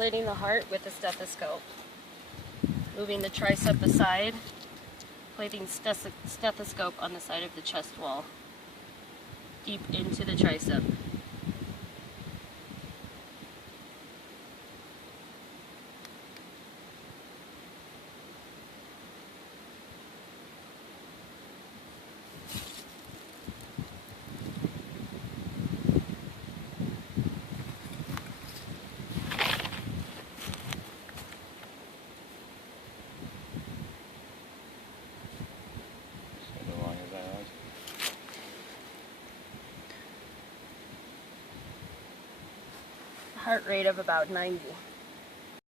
isolating the heart with a stethoscope. Moving the tricep aside, placing stethoscope on the side of the chest wall, deep into the tricep. Heart rate of about 90.